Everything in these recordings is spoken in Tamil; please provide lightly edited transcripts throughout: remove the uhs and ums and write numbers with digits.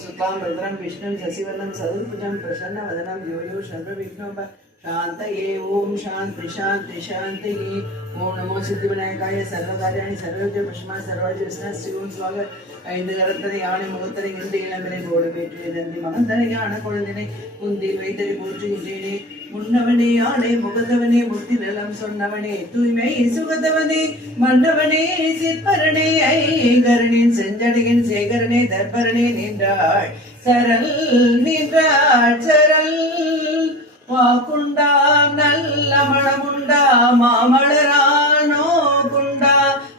सुतां भद्रं विष्णुं शशिवर्णं सदुर्भुजं प्रसन्नवदनं योयो सर्वविघ्नोप शान्तये ओम शांति शांति शांति। ओम नमो सिद्धिविनायकाय सर्वकार्याणि सर्वज्ञ पश्मा सर्वाज्य विष्णु शिवं स्वागत ஐந்து கரத்தனை யானை முகத்தனை இன்று இளம்பினை போடு வேற்றினை தந்தி மகந்தனை யான குழந்தினை குந்தில் வைத்தனை போற்றுகின்றேனே முன்னவனே யானை முகத்தவனே முத்தி நலம் சொன்னவனே தூய்மை சுகத்தவனே மன்னவனே சிற்பரனே ஐகரனின் செஞ்சடையின் சேகரனே தர்பரனே நின்றாள் சரல் நின்றாள் சரல் வாக்குண்டாம் நல்ல மணமுண்டா மாமலரானோ குண்டா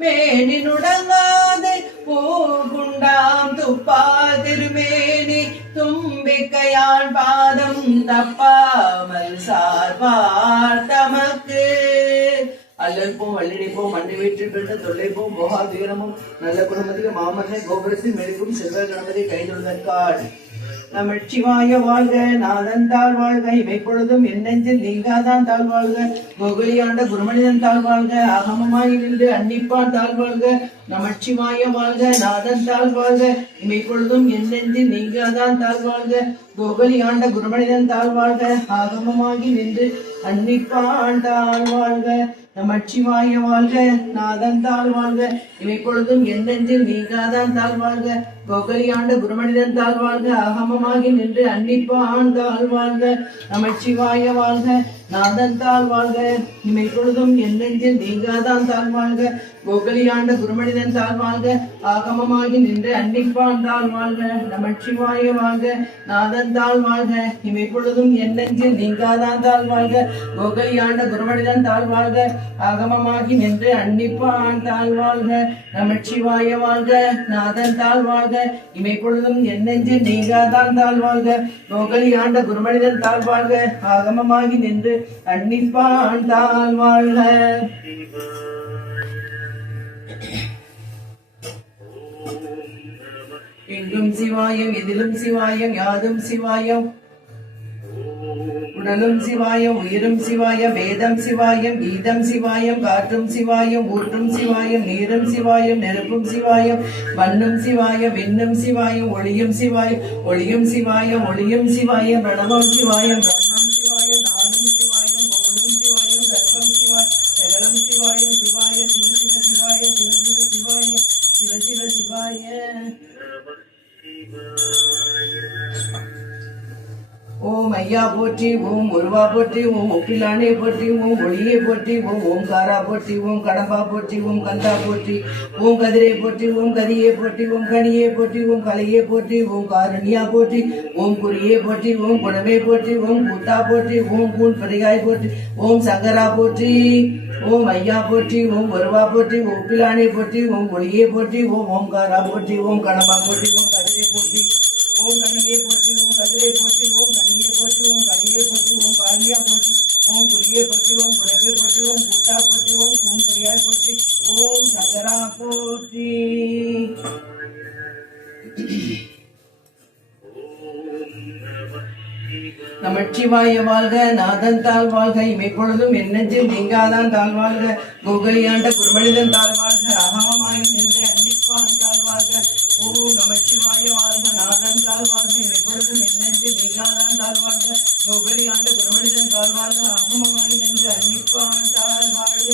மேனினுடங்காது பூகுண்டாம் துப்பா திருமேனி தும்பிக்கையான் பாதம் தப்பாமல் சார்பார் தமக்கு அல்லற்போம் வள்ளினிப்போம் மண்ணை வீட்டில் பெற்ற தொல்லைப்போம் போகா தீரமும் நல்ல குணமதிக்கு மாமன்னை கோபுரத்தில் மெழுக்கும் செல்வ கணபதி கைதொழுதற்காள் நமச்சிவாய வாழ்க நாதந்தாள் வாழ்க இமைப்பொழுதும் என்னெஞ்சில் நீங்காதான் தாழ் வாழ்க கோகுலியாண்ட குருமனிதன் தாழ் வாழ்க அகமமாய் நின்று அன்னிப்பான் தாழ் வாழ்க நமச்சிவாய வாழ்க நாதந்தாள் வாழ்க இமைப்பொழுதும் என்னெஞ்சில் நீங்காதான் தாழ் வாழ்க கோகுலியாண்ட குருமனிதன் தாழ் வாழ்க ஆகமமாகி நின்று அன்னிப்பான் தாழ் வாழ்க நமச்சிவாய வாழ்க நாதந்தாள் வாழ்க இமைப்பொழுதும் என்னெஞ்சில் நீங்காதான் தாழ் வாழ்க கோகலியாண்ட குருமனிதன் தாழ் வாழ்க அகமமாகி நின்று அன்னிப்பான் தாழ் வாழ்க நமச்சிவாய வாழ்க நாதந்தாள் வாழ்க இமைப்பொழுதும் என்னெஞ்சில் நீங்காதான் தாழ் வாழ்க கோகலியாண்ட குருமனிதன் தாழ் வாழ்க ஆகமமாகி நின்று அன்னிப்பான் தாழ் வாழ்க நமச்சிவாய வாழ்க நாதந்தாள் வாழ்க இமைப்பொழுதும் என்னெஞ்சில் நீங்காதான் தாழ் வாழ்க கோகலியாண்ட குருமனிதன் தாழ் வாழ்க ஆகமமாகி நின்று அன்னிப்பான் தாழ் வாழ்க நமச்சிவாய வாழ்க நாதந்தாள் வாழ்க இமைப்பொழுதும் என்னெஞ்சில் நீங்காதான் தாழ் வாழ்க கோகலியாண்ட குருமனிதன் தாழ் வாழ்க ஆகமமாகி நின்று அன்னிப்பான் தாழ் வாழ்க எங்கும் சிவாயம் எதிலும் சிவாயம் யாதும் சிவாயம் உடலும் சிவாயம் உயிரும் சிவாயம் வேதம் சிவாயம் கீதம் சிவாயம் காற்றும் சிவாயம் ஊற்றும் சிவாயம் நீரும் சிவாயம் நெருப்பும் சிவாயம் மண்ணும் சிவாயம் விண்ணும் சிவாயம் ஒளியும் சிவாயம் ஒளியும் சிவாயம் ஒளியும் சிவாயம் பிரணவம் சிவாயம் பிரம்மம் சிவாயம் நாடும் சிவாயம் போலும் சிவாயம் சர்வம் சிவாயம் சகலம் சிவாயம் சிவாய சிவ சிவ சிவாய சிவ சிவ சிவாய சிவ சிவ சிவாய ஓம் ஐயா போற்றி ஓம் உருவா போற்றி ஓம் ஒப்பிலானே போற்றி ஓம் ஒளியை போற்றி ஓம் ஓம்காரா போற்றி ஓம் கடம்பா போற்றி ஓம் கந்தா போற்றி ஓம் கதிரை போற்றி ஓம் கதியை போற்றி ஓம் கனியை போற்றி ஓம் கலையை போற்றி ஓம் காரணியா போற்றி ஓம் குறியை போற்றி ஓம் குணமே போற்றி ஓம் கூத்தா போற்றி ஓம் கூன் பெரியாய் போற்றி ஓம் சங்கரா போற்றி ஓம் ஐயா போற்றி ஓம் உருவா போற்றி ஓம் ஒப்பிலானே போற்றி ஓம் ஒளியை போற்றி ஓம் ஓம்காரா போற்றி ஓம் கடம்பா போற்றி ஓம் கதிரை போற்றி ஓம் கனியை போற்றி ஓம் கதிரை போற்றி ஓம் கனியை போற்றி ஓம் கனியை போற்றி ஓம் காரியா போற்றி ஓம் குறியை போற்றி ஓம் குணவை போற்றி ஓம் கூட்டா போற்றி ஓம் கூன் பெரியாய் போற்றி ஓம் சங்கரா போற்றி நமச்சிவாய வாழ்க நாதந்தாள் வாழ்க இமைப்பொழுதும் என்னெஞ்சில் நீங்காதான் தாழ் வாழ்க கோகலியாண்ட குருமனிதன் தாழ் வாழ்க அகமமாய் நின்று அன்னிப்பான் தாழ் வாழ்க ஓம் நமச்சிவாய வாழ்க நாதந்தாள் வாழ்க இமைப்பொழுதும் என்னெஞ்சில் நீங்காதான் தாழ் வாழ்க கோகலியாண்ட குருமனிதன் தாழ் வாழ்க அகமமாய் நின்று அன்னிப்பான் தாழ் வாழ்க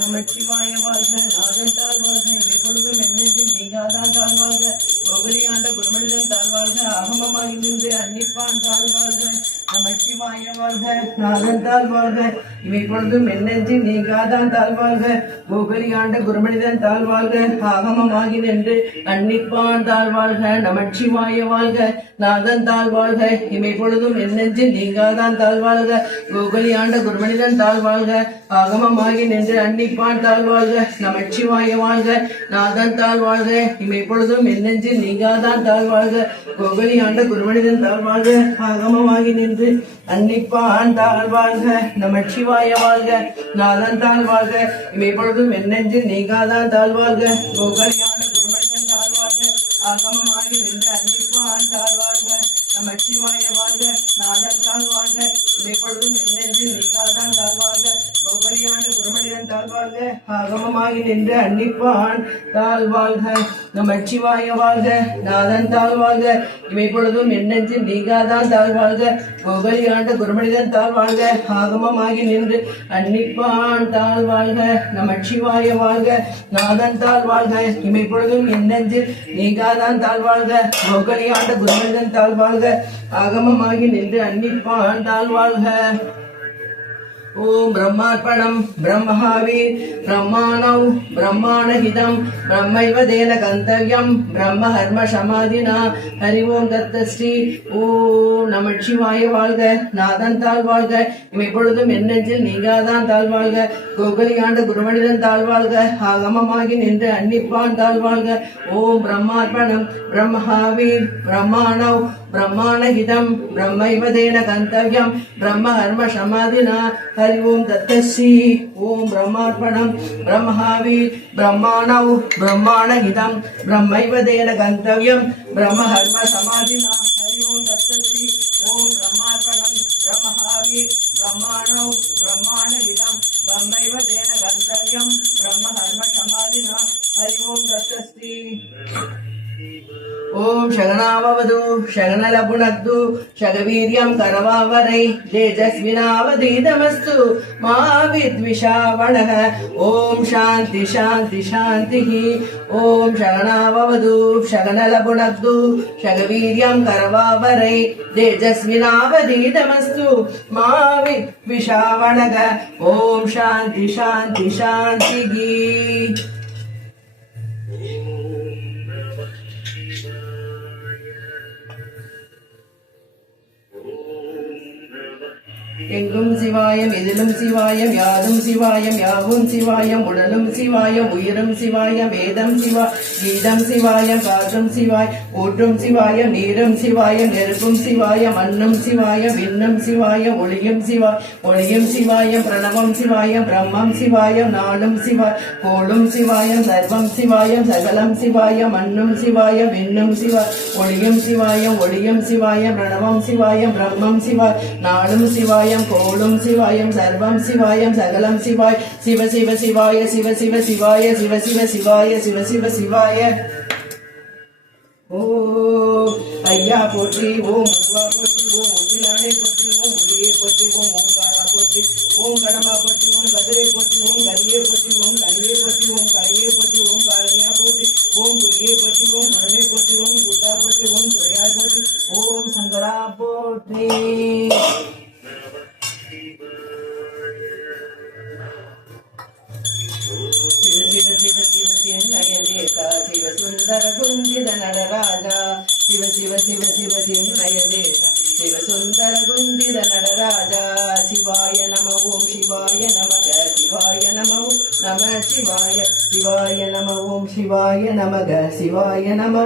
நமச்சிவாய வாழ்க நாதந்தாள் வாழ்க இமைப்பொழுதும் என்னெஞ்சில் நீங்காதான் தாழ் வாழ்க கோகலியாண்ட குருமனிதன் தாழ் வாழ்க அகமமாய் நின்று அன்னிப்பான் தாழ் வாழ்க நமச்சிவாய வாழ்க நாதந்தாள் வாழ்க இமைப்பொழுதும் என்னெஞ்சில் நீங்காதான் தாழ் வாழ்க கோகலியாண்ட குருமனிதன் தாழ் வாழ்க ஆகமமாகி நின்று அன்னிப்பான் தாழ் வாழ்க நமச்சிவாய வாழ்க நாதந்தாள் வாழ்க இமைப்பொழுதும் என்னெஞ்சில் நீங்காதான் தாழ் வாழ்க கோகலியாண்ட குருமனிதன் தாழ் வாழ்க ஆகமமாகி நின்று அன்னிப்பான் தாழ் வாழ்க நமச்சிவாய வாழ்க நாதந்தாள் வாழ்க இமைப்பொழுதும் என்னெஞ்சில் நீங்காதான் தாழ் வாழ்க கோகலியாண்ட குருமனிதன் தாழ் வாழ்க ஆகமமாகி நின்று அன்னிப்பான் தாழ் வாழ்க நமச்சிவாய வாழ்க நாதந்தாள் வாழ்க இமைப்பொழுதும் என்னெஞ்சில் நீங்காதான் தாழ் வாழ்க கோகலியாண்ட குருமனிதன் தாழ் வாழ்க ஆகமமாகி நின்று அன்னிப்பான் தாழ் வாழ்க நமச்சிவாய வாழ்க நாதந்தாள் வாழ்க இமைப்பொழுதும் என்னெஞ்சில் நீங்காதான் தாழ் வாழ்க கோகலி கோகலியான குருமனிதன் தாழ்வாழ்க ஆகமமாகி நின்று அன்னிப்பான் தாழ்வாழ்க நமச்சிவாய வாழ்க நாதன் தாழ்வாழ்க இவை பொழுதும் என்னென்று நீங்காதான் தாழ்வாழ்க கோகலியாண்ட குருமனிதன் தாழ்வாழ்க ஆகமமாகி நின்று அன்னிப்பான் தாழ்வாழ்க நமச்சிவாய வாழ்க நாதன் தாழ்வாழ்க இவை பொழுதும் என்னென்று நீங்காதான் தாழ்வாழ்க கோகலியாண்ட குருமனிதன் தாழ்வாழ்க ஆகமமாகி நின்று அன்னிப்பான் தாழ்வாழ்க. ஓம் பிரம்மார்ப்பணம் பிரம்மஹாவீர் பிரம்மாணௌ பிரம்மாணஹிதம் பிரம்மைவ தேன கந்தவ்யம் பிரம்ம ஹர்ம சமாதினா ஹரி ஓம் தத்தஸ்ரீ. ஓம் நமச்சிவாய வாழ்க நாதன் தாழ்வாழ்க இமை பொழுதும் என்னெஞ்சில் நீங்காதான் தாழ்வாழ்க கோகலியாண்ட குருமனிதன் தாழ்வாழ்க ஆகமமாகி நின்று அன்னிப்பான் தாழ்வாழ்க. ஓம் பிரம்மார்ப்பணம் பிரம்மஹாவீர் பிரம்மாணௌ பிரம்மாணஹிதம் பிரம்மைவ தேன கந்தவ்யம் பிரம்ம ஹர்ம சமாதினா ஹரி ஓம் தத்தஸ்ரீ. ஓம் பிரம்மார்ப்பணம் பிரம்மஹாவீர் பிரம்மாணௌ பிரம்மாணஹிதம் பிரம்மைவ தேன கந்தவ்யம் பிரம்ம ஹர்ம சமாதினா ஹரி ஓம் தத்தஸ்ரீ. ஓம் பிரம்மார்ப்பணம் பிரம்மஹாவீர் பிரம்மாணௌ பிரம்மாணஹிதம் பிரம்மைவ தேன கந்தவ்யம் பிரம்ம ஹர்ம சமாதினா ஹரி ஓம் தத்தஸ்ரீ. ஓம் சகனாவது சகனலபுணக்து சகவீரியம் கரவாவரை தேஜஸ்வினாவதீதமஸ்து மா வித்விஷாவணः. ஓம் சாந்தி சாந்தி சாந்தி. ஓம் சகனாவது சகனலபுணக்து சகவீரியம் கரவாவரை தேஜஸ்வினாவதீதமஸ்து மா வித்விஷாவணः. ஓம் சாந்தி சாந்தி சாந்தி. எங்கும் சிவாயம் எதிலும் சிவாயம் யாதும் சிவாயம் யாவும் சிவாயம் உடலும் சிவாயம் உயிரும் சிவாயம் வேதம் சிவா கீதம் சிவாயம் காற்றும் சிவாய் ஊற்றும் சிவாயம் நீரும் சிவாயம் நெருப்பும் சிவாயம் மண்ணும் சிவாயம் விண்ணும் சிவாயம் ஒளியும் சிவாயம் பிரணவம் சிவாயம் பிரம்மம் சிவாயம் நாளும் சிவாய் கோளும் சிவாயம் சர்வம் சிவாயம் சகலம் சிவாயம் மண்ணும் சிவாயம் விண்ணும் சிவாய் ஒளியும் சிவாயம் பிரணவம் சிவாயம் பிரம்மம் சிவாய் நாளும் சிவாயம் கோளும் சிவாயம் சர்வம் சிவாயம் சகலம் சிவாய் சிவ சிவ சிவாய சிவ சிவ சிவாய சிவ சிவ சிவாய சிவ சிவ சிவாய. ஓ ஐயா போற்றி ஓம் முருகா போற்றி ஓம் முப்பிலானே போற்றி ஓம் முருகே போற்றி ஓம் ஓங்காரா போற்றி ஓம் கடமா போற்றி ஓம் கதிரை போற்றி ஓம் கரியே போற்றி ஓம் கனியே போற்றி ஓம் கரையே போற்றி ஓம் காரணியா போற்றி ஓம் குருகே போற்றி ஓம் மடமே போற்றி ஓம் கூட்டா போற்றி ஓம் துறையார் போற்றி ஓம் சங்கரா போற்றி. சிவ சிவ சிவ சிவ சின்னயதேசா சிவ சுந்தர குஞ்சித நடராஜா சிவ சிவ சிவ சிவ சின்னயதேசா சிவ சுந்தர குஞ்சித நடராஜா. சிவாய நம ஓம் சிவாய நமக சிவாய நம நம சிவாய சிவாய நம ஓம் சிவாய நமக சிவாய நம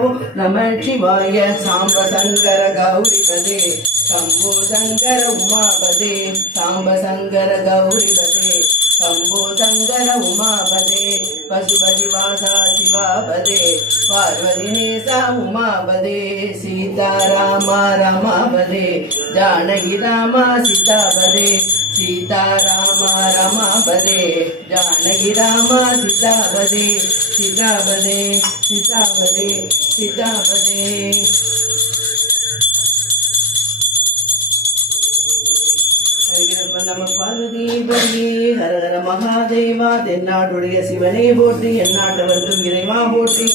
நம சிவாய. சாம்ப சங்கர கௌரிபதே சம்போ சங்கர உமாபதே சாம்ப சங்கர கௌரிபதே शंभो शंकर उमापदे पशुपति वासा शिवापदे पार्वतीनेसा उमापदे सीतारामा रमापदे जानकी रामा सीतापदे सीतारामा रमापदे जानकी रामा सीतापदे सीतापदे सीतापदे सीतापदे. நம பார்வதி பதி ஹர ஹர மகாதேவா. தென்னாடுடைய சிவனை போற்றி எந்நாட்டவர்க்கும் இறைவா போற்றி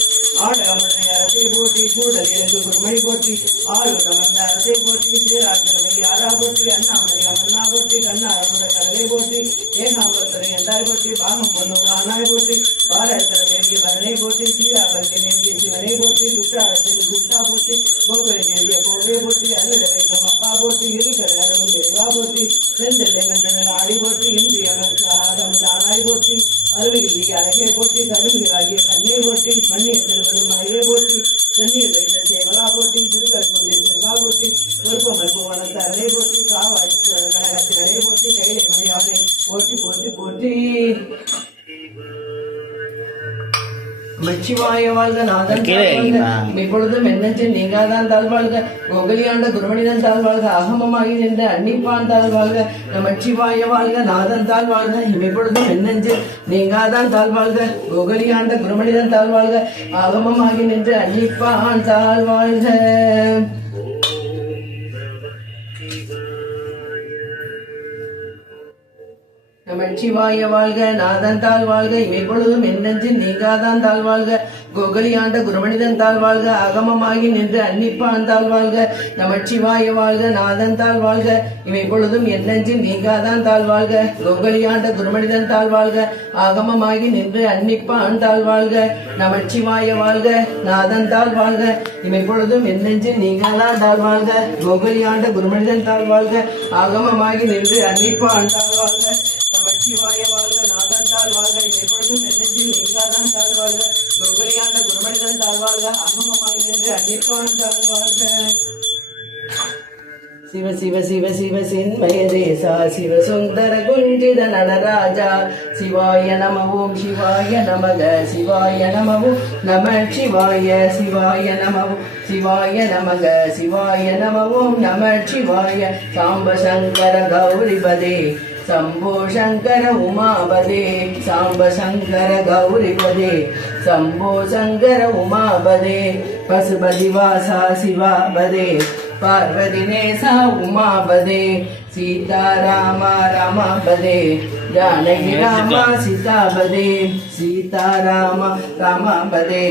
ஆடமுடைய அரசை போற்றி கூடல் எனக்கு குருமணி போற்றி ஆளுநர் வந்த அரசை போற்றி சீராத்திரமை யாரா போற்றி அண்ணாமலை அமர்னா போற்றி கண்ணாரமுட கடலை போற்றி ஏகாம்பரத்தரை என்றாய் போற்றி பாகம் பொன்னூர் ஆனாய் போற்றி பாரத்தர வேண்டிய பரனை போற்றி சீராபத்தை வேண்டிய சிவனை போற்றி குற்றாலத்தில் குட்டா போற்றி கோகுலை வேண்டிய கோவை போற்றி அல்லது நம் அப்பா போற்றி இருக்கிற இறைவா போற்றி செந்தெல்லை மன்றன் ஆடி போற்றி இந்திய ஆடம் தானாய் போற்றி அருவிகிரி அழகே போற்றி கருவிகளாகிய கண்ணை போற்றி மண்ணிய திருவள்ளுவர் மலையே போற்றி சென்னியில் வைத்த சேவலா போற்றி திருக்கல்குன்றில் செல்வா போற்றி பொறுப்பமைப்பு வனத்தரனை போற்றி காவாய் கனகத்திரனை போற்றி கைலை மலையானை போற்றி போற்றி போற்றி. நமச்சிவாய வாழ்க நாதன் தாழ்வாழ்க இப்பொழுதும் என்னென்று நீங்காதான் தாழ்வாழ்க கோகலியாண்ட குருமனிதன் தாழ்வாழ்க அகமமாகி நின்ற அன்னிப்பான் தாழ்வாழ்க நமச்சிவாய வாழ்க நாதன் தாழ்வாழ்க இப்பொழுதும் என்னென்று நீங்காதான் தாழ்வாழ்க கோகலியாண்ட குருமனிதன் தாழ்வாழ்க ஆகமமாகி நின்று அன்னிப்பான் தாழ்வாழ்க. நமச்சிவாய வாழ்க நாதன் தாழ்வாழ்க இமைப்பொழுதும் என்னெஞ்சில் நீங்காதான் தாழ்வாழ்க கோகலியாண்ட குருமனிதன் தாழ்வாழ்க அகமமாகி நின்று அன்னிப்பான் தாழ்வாழ்க நமச்சிவாய வாழ்க நாதன் தாழ்வாழ்க இமைப்பொழுதும் என்னெஞ்சில் நீங்காதான் தாழ்வாழ்க கோகலியாண்ட குருமனிதன் தாழ்வாழ்க ஆகமமாகி நின்று அன்னிப்பான் தாழ்வாழ்க நமச்சிவாய வாழ்க நாதன் தாழ்வாழ்க இமைப்பொழுதும் என்னெஞ்சில் நீங்காதான் தாழ்வாழ்க கோகலியாண்ட குருமனிதன் தாழ்வாழ்க ஆகமமாகி நின்று அன்னிப்பான் தாழ்வாழ்க நமச்சிவாய வாழ்க நாதன் தாழ்வாழ்க எப்பொழுதும் என்னெஞ்சில் நீங்காதான் தாழ்வாழ்க கோகலியாண்ட குருமனிதன் தாழ்வாழ்க அகமமாகி நின்று அன்னிப்பான் தாழ்வாழ்க. சிவ சிவ சிவ சிவ சின்மய தேசா சிவ சுந்தர குஞ்சித நடராஜா சிவாய நம ஓம் சிவாய நமக சிவாய நம ஓம் நம சிவாய சிவாய நம ஓம் சிவாய நமக சிவாய நம ஓம் நம சிவாய சாம்ப சங்கர கௌரிபதே शंभो शंकर उमापदे सांब शंकर गौरीपदे शंभो शंकर उमापदे पशुपति वासा शिवापदे पार्वतीनेसा उमापदे सीताराम रामापदे जानकी राम सीतापदे सीताराम रामापदे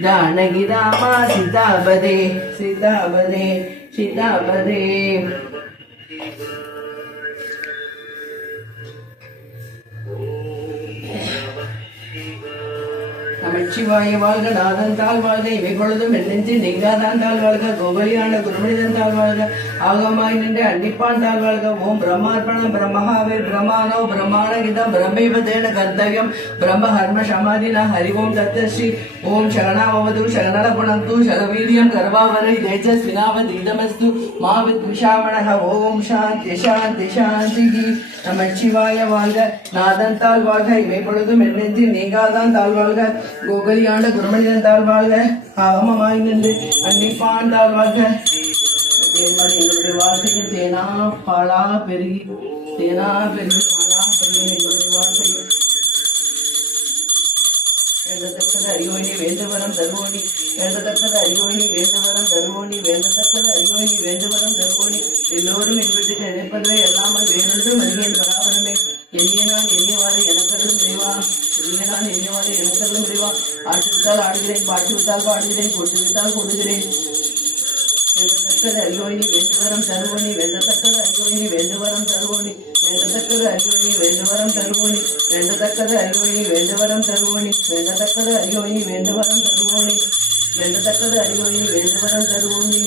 जानकी राम सीतापदे सीतापदे सीतापदे. நமச்சிவாய வாழ்க நாதன் தாழ்வாழ்க இவைப்பொழுதும் என்னெஞ்சில் நீங்காதான் தாழ்வாழ்க கோகலியாண்ட குருமனிதன் தாழ்வாழ்க ஆகமாய் நின்று அன்னிப்பான் தாழ்வாழ்க ஓம் பிரம்மார்ப்பணம் பிரம்மஹாவே பிரமாணோ பிரமாணகிதம் பிரம்மைவ தேன கர்த்தவியம் பிரம்ம ஹர்ம சமாதினா ஹரி ஓம் தத்தஸ்ரீ ஓம் சகனாவது சகனல புனந்து சகவீரியம் கர்வாவரை தேஜஸ்வினாவதீதமஸ்து மா வித்விஷாவணக ஓம் சாந்தி சாந்தி சாந்தி. நமச்சிவாய வாழ்க நாதன் தாழ்வாழ்க இவைப்பொழுதும் என்னெஞ்சில் நீங்காதான் தாழ்வாழ்க கோகலியாண்ட குருமனிதன் தாழ்வாழ்க ஆகமமாய் நின்று அன்னிப்பான் தாழ்வாழ்க. எங்களுடைய வாழ்க்கையில் தேனா பாலா பெருகி பாலா பெருகி எங்களுடைய வாழ்க்கையில் வேண்டத்தக்கது அறிவோனி வேண்டுவரம் தருவோனி வேண்டத்தக்கது அறிவோனி வேண்டுவரம் தருவோனி வேண்டத்தக்கது அறிவோனி வேண்டுவரம் தருவோனி எல்லோரும் என் வீட்டுக்கு நினைப்பதுவே எல்லாமல் வேறொன்றும் அறியேன் பராபரமே எண்ணியனான் எண்ணியவாறு எனக்கருளும் முடிவா எண்ணியனான் எண்ணியவாறு எனக்கருளும் முடிவா ஆட்டு விட்டால் ஆடுகிறேன் பாட்டு விட்டால் பாடுகிறேன் கொட்டு விட்டால் கொடுகிறேன் வேண்டத்தக்கது அறிவோனி வேண்டுவரம் தருவோனி வேண்டத்தக்கது அறிவோனி வேண்டுவரம் தருவோனி வேண்டத்தக்கது அறிவோனி வேண்டுவரம் தருவோனி வேண்டத்தக்கது அறிவோனி வேண்டுவரம் தருவோனி வேண்டத்தக்கது அறிவோனி வேண்டுவரம் தருவோனி வேண்டத்தக்கது அறிவோனி வேண்டுவரம் தருவோனி.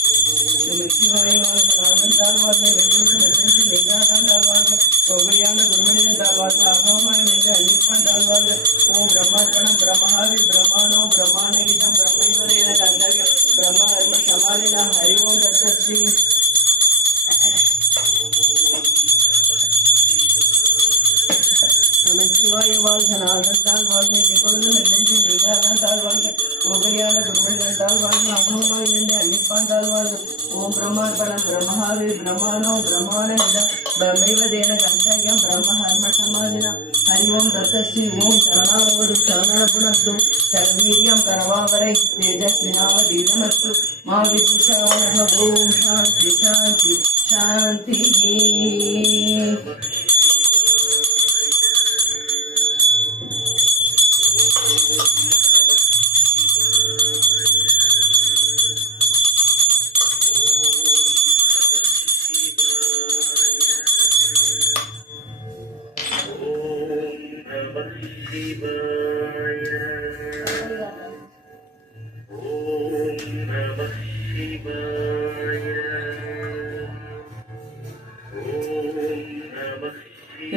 நமச்சிவாய வாழ்க நாதன் தாழ்வாழ்க எப்பொழுதும் என்னெஞ்சில் நீங்காதான் தாழ்வாழ்க கோகலியாண்ட குருமனிதன் தாழ்வாழ்க அகமமாய் நின்று அன்னிப்பான் தாழ்வாழ்க ஓம் பிரம்மார்ப்பணம் பிரம்மஹாவி பிரமாணோ பிரமாணகிதம் பிரம்மைவரேன கந்தவியம் பிரம்ம ஹர்ம சமாதினா ஹரி ஓம் தத்தஸ்ரீ. நமச்சிவாய வாழ்க நாதன் தாழ்வாழ்க எப்பொழுதும் என்னெஞ்சில் நீங்காதான் தாழ்வாழ்க கோகலியாண்ட குருமனிதன் தாழ்வாழ்க அகமமாய் நின்று அன்னிப்பான் தாழ்வாழ்க ஓம் பிரம்மார்ப்பணம் பிரம்மஹாவி பிரமாணோ பிரமாணகிதம் பிரம்மைவதேன கந்தவியம் பிரம்ம ஹர்ம சமாதினா ஹரி ஓம் தத்தஸ்ரீ ஓம் சரணாவது சரண புனத்து சகவீரியம் கரவாவரை தேஜஸ்வினாவதீதமஸ்து மா வித்விஷாவணக ஓம் சாந்தி சாந்தி சாந்தி.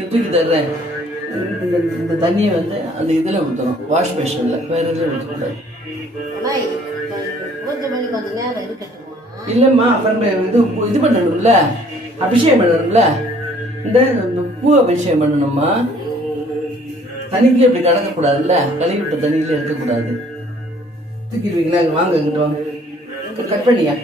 தூக்கி தர்றேன். இந்த தண்ணியை வந்து அந்த இதில் ஊற்றணும், வாஷ் பேஷனில், வேறு இதில் ஊற்றக்கூடாது. கொஞ்சம் நேரம் இருக்கட்டுமா? இல்லம்மா, அப்புறம் இது பண்ணணும்ல, அபிஷேகம் பண்ணணும்ல. இந்த பூ அபிஷேகம் பண்ணணும்மா. தண்ணிக்கு அப்படி கடக்கக்கூடாதுல்ல, கழுவி விட்ட தண்ணியில இருக்கக்கூடாது. தூக்கிடுவீங்களா? வாங்க, இங்கிட்டு வாங்க, கட் பண்ணியா.